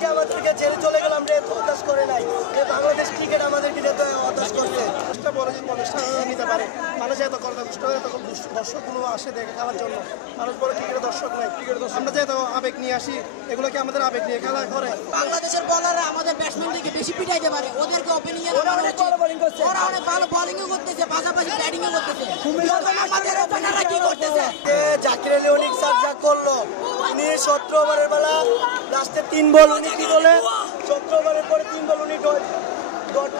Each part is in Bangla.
প্রেমিকা আমাদেরকে ছেড়ে চলে গেল, আমরা এত হতাশ করে নাই। বাংলাদেশ ক্রিকেট আমাদেরকে এত হতাশ করছে। বলে যে প্রতিষ্ঠান নিতে পারে, মানুষ এত কষ্ট হয়, তখন দর্শকগুলো আসে দেখে খেলার জন্য। মানুষ বলে ক্রিকেটের দর্শক নাই, ক্রিকেটের দর্শক আমরা যে এত আবেগ নিয়ে আসি, এগুলো কি আমাদের আবেগ নিয়ে খেলা করে? বাংলাদেশের বলাররা আমাদের ব্যাটসম্যানদেরকে বেশি পিটাইতে পারে, ওদেরকে ওপেনিং এ ওরা অনেক ভালো বোলিংও করতেছে, পাশাপাশি ব্যাটিংও করতেছে। আমাদের ওপেনাররা কি করতেছে? জাকির আলী অনেক স্যার যা করলো, উনি 17 ওভারের বেলা লাস্টে 3 বল উনি কি বলে 17 ওভারের পরে 3 বল উনি ডট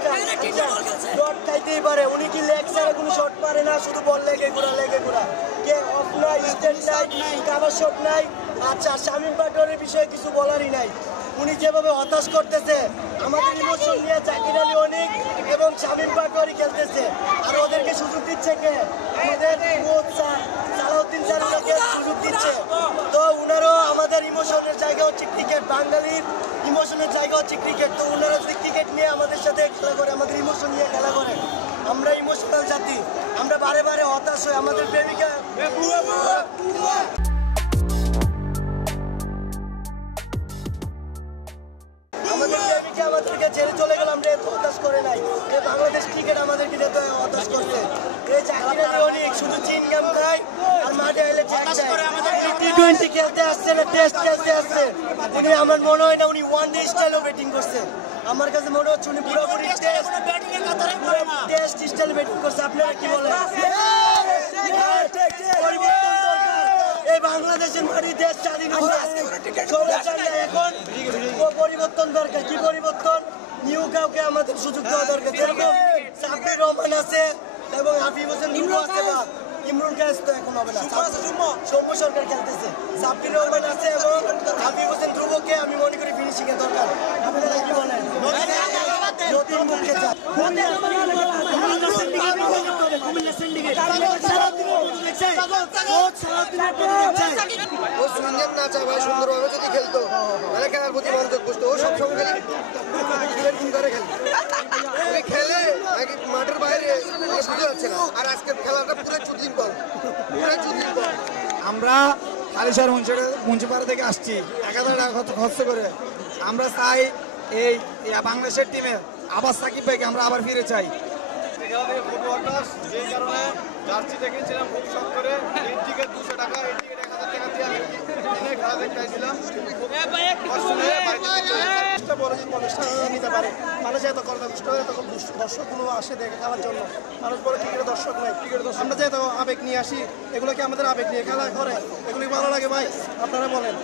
খাইতেই পারে। উনি কি লেগ ছাড়া কোনো শট পারে না, শুধু বল লেগে ঘোরা কে অফ নাই, স্টেট নাই, কাভার শট নাই। আচ্ছা, শামীম পাটোয়ারির বিষয়ে কিছু বলারই নাই। উনি যেভাবে হতাশ করতেছে, আমাদের ইমোশন নিয়ে জাকির আলী অনেক এবং শামীম পাটোয়ারি খেলতেছে, আর ওদেরকে সুযোগ দিচ্ছে কে? আমাদের কোচ সালাউদ্দিন স্যার ওনাকে সুযোগ দিচ্ছে। তো উনারও আমাদের ইমোশনের জায়গা হচ্ছে ক্রিকেট, বাঙালির ইমোশনের জায়গা হচ্ছে ক্রিকেট। তো ওনারা যদি ক্রিকেট নিয়ে আমাদের সাথে খেলা করে, আমাদের ইমোশন নিয়ে খেলা করে, আমরা ইমোশনাল জাতি, আমরা বারে বারে হতাশ হই। আমাদের প্রেমিকা আমাদেরকে ছেড়ে চলে গেল, আমরা এত হতাশ করে নাই। বাংলাদেশ ক্রিকেট আমাদেরকে এত হতাশ করছে। এই জাকির আলী অনেক শুধু চিনগাম খায় আর মাঠে এলে টি20 খেলতে আসছে না, টেস্ট খেলতে আসছে। উনি আমার মনে হয় না উনি ওয়ানডে স্টাইলও ব্যাটিং করছে। আমার কাছে মনে হচ্ছে উনি পুরোপুরি টেস্ট স্টাইল ব্যাটিং করছে। আপনারা কি বলেন? এই বাংলাদেশের মাটি দেশ স্বাধীন হয়েছে, এখন পরিবর্তন দরকার। কি পরিবর্তন? নিউ কাউকে আমাদের সুযোগ দেওয়া দরকার। যেরকম সাব্বির রহমান আছে এবং হাফিজ হোসেন ধ্রুব আছে, বা ইমরুল কায়েস তো এখন হবে না, সৌম্য সরকার খেলতেছে। সাব্বির রহমান আছে এবং হাফিজ হোসেন ধ্রুবকে আমি মনে করি ফিনিশিং এর দরকার। আপনারা কি বলেন? নতুন মুখে না চায় ভাই, সুন্দরভাবে যদি খেলতো তাহলে খেলার প্রতি মনোযোগ বসতো। ও সবসময় খেলে নাকি মাঠের বাইরে বুঝতে যাচ্ছে না। আর আজকের খেলাটা পুরো চুদিন বল। আমরা কালীশ্বর মুন্সিপাড়া থেকে আসছি, 1000 টাকা খরচ করে। আমরা চাই এই বাংলাদেশের টিমে আবার সাকিব ভাইকে আমরা আবার ফিরে চাই। যেই কারণে জার্সি দেখেছিলাম খুব শখ করে, এই টিকিট 200 টাকা, এই টিকিট 1000 টাকা দিয়ে আমি খেলা দেখতে আসছিলাম। বলে যে প্রতিষ্ঠান নিতে পারে, মানুষ এত কষ্ট হয়, তখন দর্শকগুলো আসে দেখে খেলার জন্য। মানুষ বলে ক্রিকেটের দর্শক নাই, ক্রিকেটের দর্শক আমরা যে এত আবেগ নিয়ে আসি, এগুলো কি আমাদের আবেগ নিয়ে খেলা করে? এগুলো কি ভালো লাগে ভাই? আপনারা বলেন।